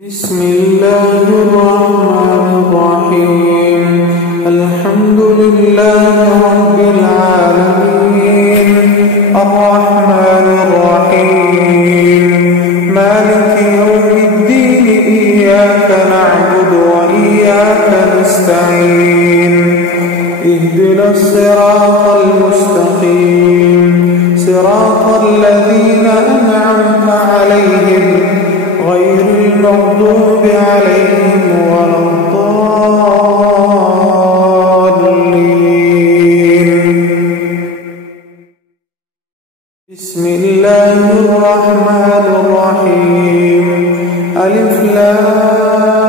بسم الله الرحمن الرحيم. الحمد لله رب العالمين، الرحمن الرحيم، مالك يوم الدين. إياك نعبد وإياك نستعين. اهدنا الصراط المستقيم، صراط الذين أنعمت عليهم غير المغضوب عليهم ولا الضالين. بسم الله الرحمن الرحيم. ألف لام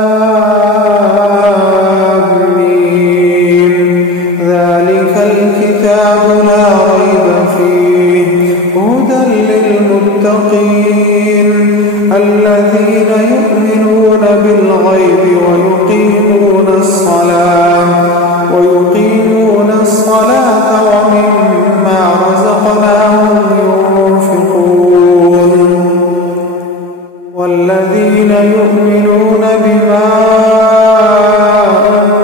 ميم. ذلك الكتاب لا ريب فيه هدى للمتقين الذين يؤمنون بالغيب ويقيمون الصلاة ومما رزقناهم ينفقون. والذين يؤمنون بما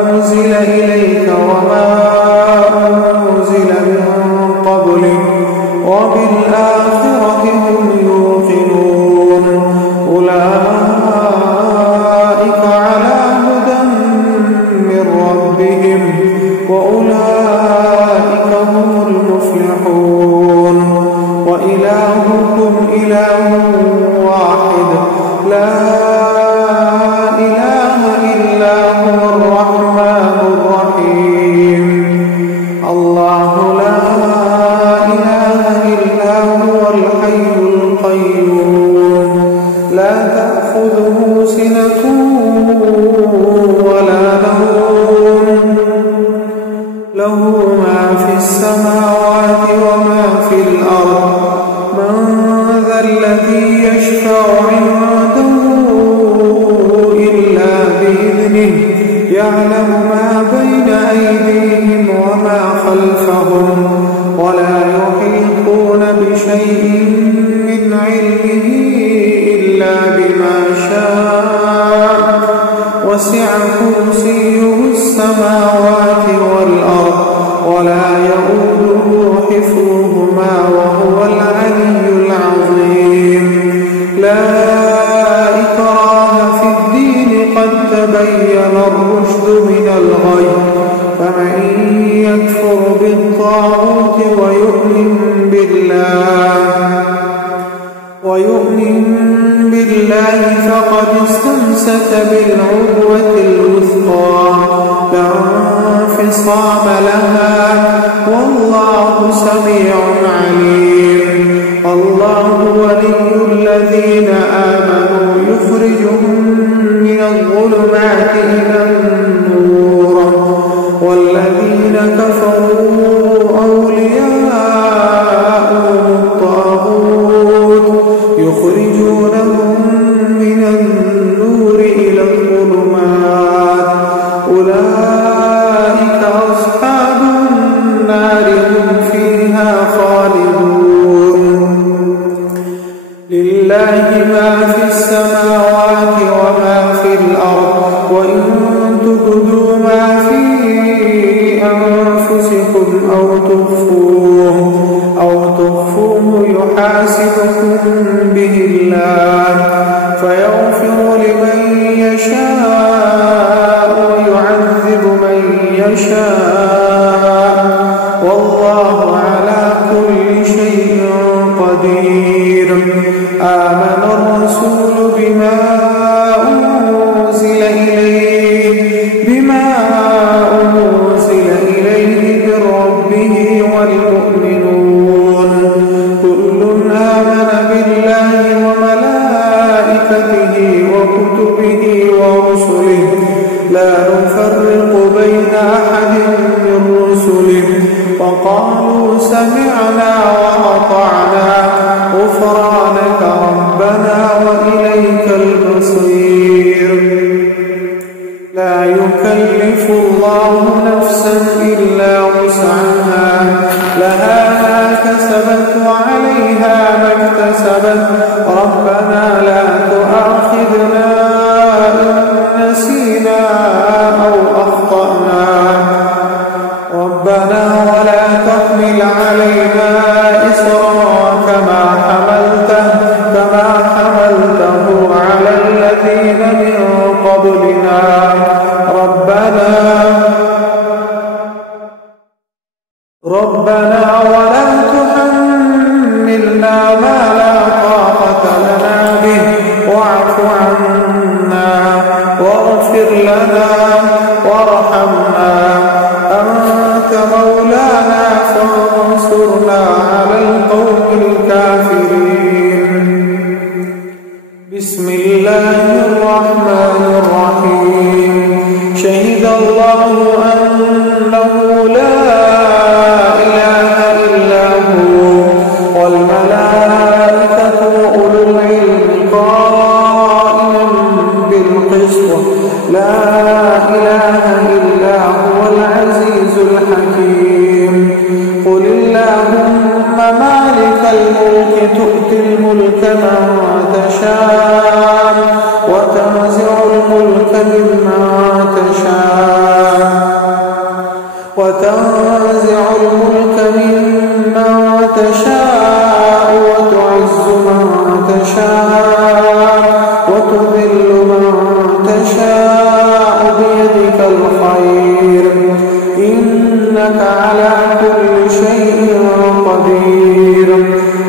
أنزل إليك وما أنزل من قبلك وبالآخرة هم يوقنون. أولئك على هدى من ربهم وأولئك هم المفلحون. وإلهكم إله واحد لا إله إلا هو الرحمن الرحيم. الله لا إله إلا هو الحي القيوم، لا تأخذه سنة ولا نوم، له ما في السماوات وما في الأرض. من ذا الذي يشفع عنده إلا بإذنه، يعلم ما بين أيديهم وما خلفهم، ولا يحيطون بشيء من علمه إلا بما شاء. وسع كرسيه السماوات والأرض ولا يؤوده حفظهما وهو العلي العظيم. لا إكراه في الدين، قد تبين الرشد من الغي. فمن يكفر بالطاغوت ويؤمن بالله فقد استمسك بالعروة الوثقى لا انفصام لها، والله سميع عليم. الله ولي الذين آمنوا يخرجهم من الظلمات إلى النور، والذين كفروا أولياءهم الطاغوت يخرجونهم من النور إلى الظلمات. أولئك أصحاب النار هم فيها خالدون. لله ما في السماوات وما في الأرض، وإن تبدوا ما في أنفسكم أو تخفوه يحاسبكم به الله، فيغفر لمن يشاء ويعذب من يشاء، والله على كل شيء قدير. آمن الرسول بما أنزل إليه من ربه والمؤمنون كل آمن بالله وملائكته وكتبه ورسله لا نفرق بين أحد من رسله، وقالوا سمعنا وأطعنا غفرانك ربنا وإليك المصير. لا يكلف الله نفسا إلا وسعها، لها ما كسبت وعليها ما اكتسبت. ربنا لا تؤاخذنا الذين من قبلنا ربنا ولا تحملنا ما لا طاقة لنا به واعف عنا واغفر لنا وارحمنا أنت مولانا فانصرنا على القوم الكافرين. بسم الله الرحمن الرحيم. شهد الله أنه لا إله إلا هو والملائكة وأولو العلم قائما بالقسط لا إله إلا هو العزيز الحكيم. قل اللهم مالك الملك تؤتي الملك من تشاء وتنزع الملك ممن تشاء وتعز من تشاء وتذل من تشاء بيدك الخير إنك على كل شيء قدير.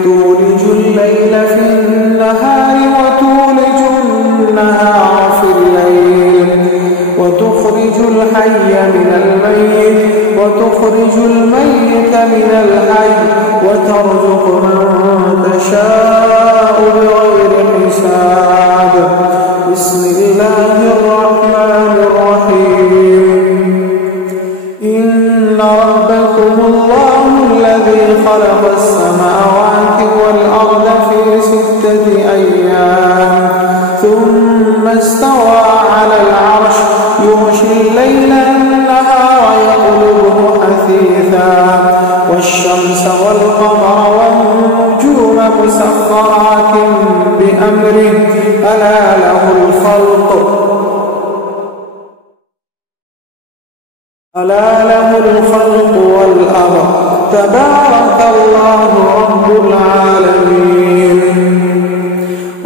تولج الليل في النهار وتولج النهار في الليل وتخرج الحي من الميت وتخرج الميت من الحي وترزق من تشاء بغير حساب. بسم الله الرحمن الرحيم. إن ربكم الله الذي خلق السماوات والأرض في 6 أيام ثم استوى على العرش يغشي الليل النهار يطلبه حثيثا والشمس والقمر والنجوم مسخرات بأمره ألا له الخلق والأمر تبارك الله رب العالمين.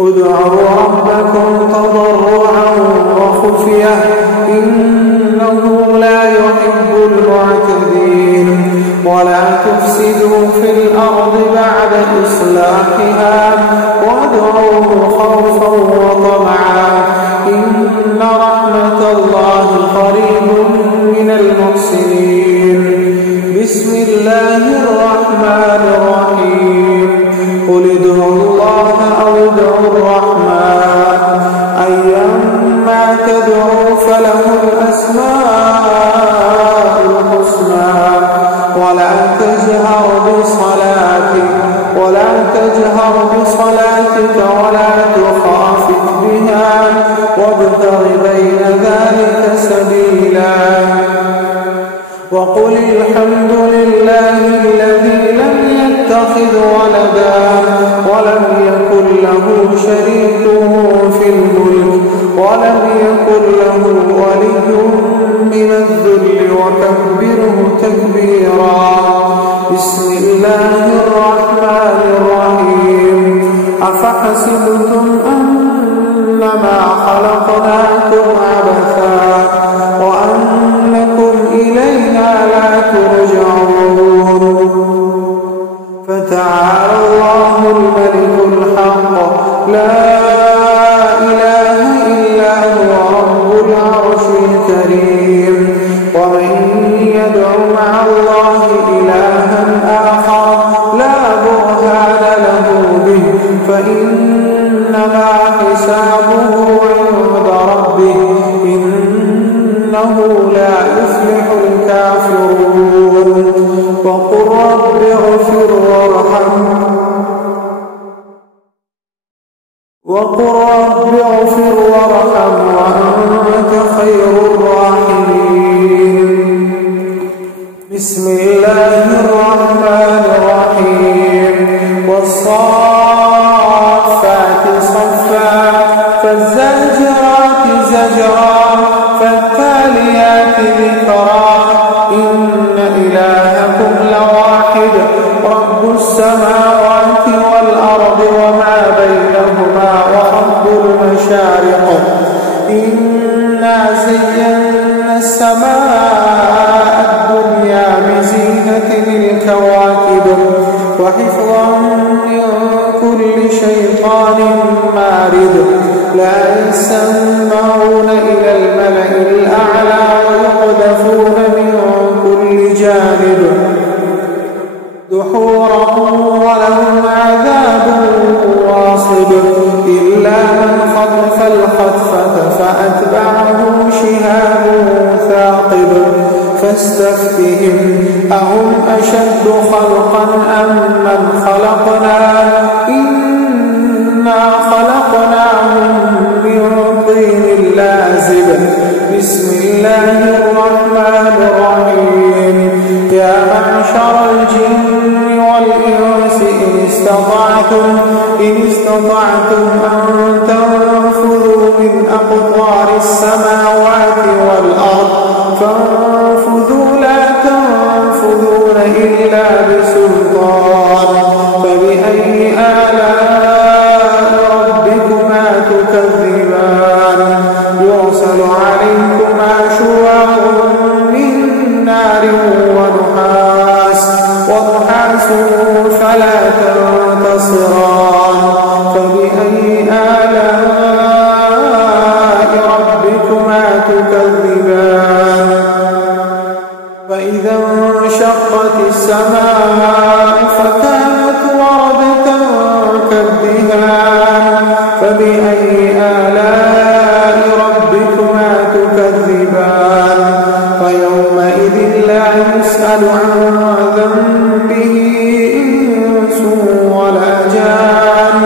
ادعوا ربكم تضرعا وخفية إنه لا يحب المعتدين. ولا تفسدوا في الأرض بعد إصلاحها وادعوه خوفا وطمعا إن رحمة الله قريب من المحسنين. بسم الله الرحمن الرحيم. قل ادعوا الله أو ادعوا الرحمن أيما تدعوا فله الأسماء الحسنى ولا تجهر بصلاتك ولا تخافت بها وابتغ بين ذلك سبيلا. وقل الحمد لله الذي لم يتخذ ولدا ولم يكن له شريك في الملك ولم يكن له ولي من الذل وكبره تكبيرا. بسم الله الرحمن الرحيم. أفحسبتم أنما خلقناكم عبثا وأنكم إلينا لا ترجعون. فتعالى الله الملك الحق لا إله إلا هو رب العرش الكريم. ومن يدع مع الله إلها آخر لا برهان له به فإنما حسابه عند ربه إنه لا يفلح الكافرون. وقل رب اغفر وارحم وأنت خير الراحمين. بسم الله الرحمن الرحيم. والصافات صفا فالزاجرات زجرا فالتاليات ذكرا إن إلهكم لواحد رب السماوات والأرض وما بينهما ورب المشارق إنا زينا السماء الدنيا بزينة الكواكب وحفظا من كل شيطان مارد لا يسمعون إلى الملأ الأعلى ويقذفون من كل جانب دحورا ولهم عذاب واصب إلا من خطف الخطفة فأتبعه شهاب ثاقب فاستفتهم أهم أشد خلقا أم من خلقنا إنا خلقناهم من طين لازب بسم الله الرحمن الرحيم يا معشر الجن والإنس إن استطعتم أن تنفذوا من أقطار السماوات والأرض فانفذوا لا تنفذون إلا بسلطان فبأي آلاء ربكما تكذبان يرسل عليكما شواظ من نار ونحاس فلا تنتصران فبأي آلاء ربكما تكذبان فإذا انشقت السماء فكانت وردة كالدهان فبأي آلاء ربكما تكذبان فيومئذ لا يسأل عن ذنبه إنس ولا جان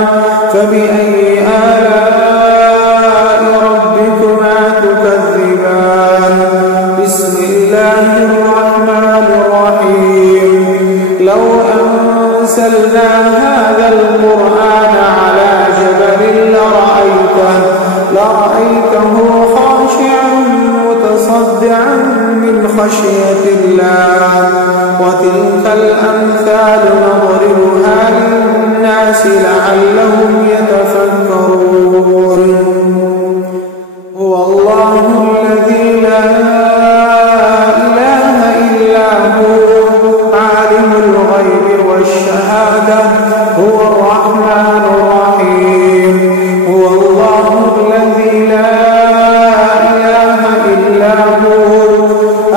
فبأي آلاء ربكما تكذبان بسم الله الرحمن الرحيم لو أنزلنا هذا القرآن على جبل لرأيته خاشعا متصدعا من خشية الله وتلك الأمثال نضربها للناس لعلهم يتفكرون هو الله الذي لا إله إلا هو عالم الغيب والشهادة هو الرحمن الرحيم هو الله الذي لا إله إلا هو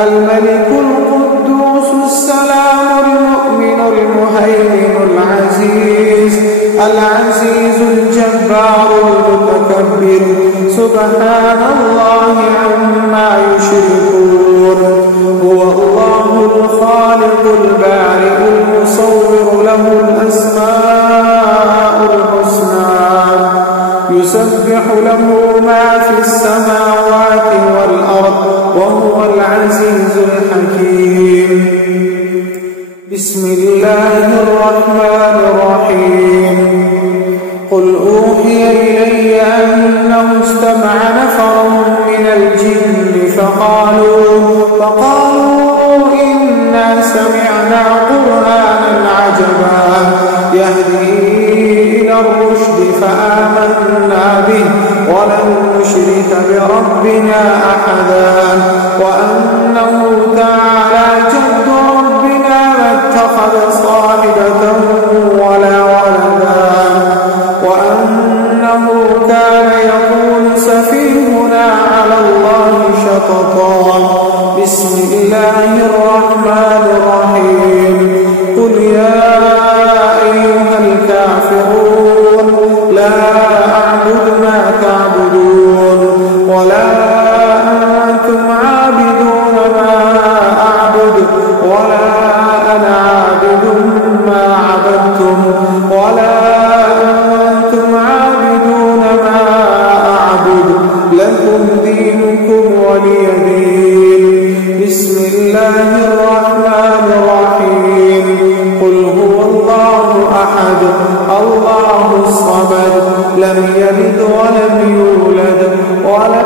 الملك القدوس السلام المؤمن المهيمن العزيز الجبار المتكبر سبحان الله عما يشركون هو الله الخالق البارئ المصور له الأسماء الحسنى يسبح له ما في السماوات والأرض وهو العزيز الحكيم بسم الله الرحمن الرحيم قل أوحي إلي أنه استمع نفر من الجن فقالوا إنا سمعنا قرآنا عجبا يهدي إلى الرشد فآمنا به ولن نشرك بربنا أحدا وأنه تعالى جد ربنا ما اتخذ صاحبة ولا ولدا وأنه كان يقول سفيهنا على الله شططا بسم الله الرحمن الرحيم قل يا أيها الكافرون لا أعبد ما تعبدون ولا أنتم عابدون ما أعبد ولا أنا عابد ما عبدتم ولا أنتم عابدون ما أعبد لكم دينكم ولي دين بسم الله الرحمن الرحيم قل هو الله أحد الله الصمد لم يلد ولم يولد ولم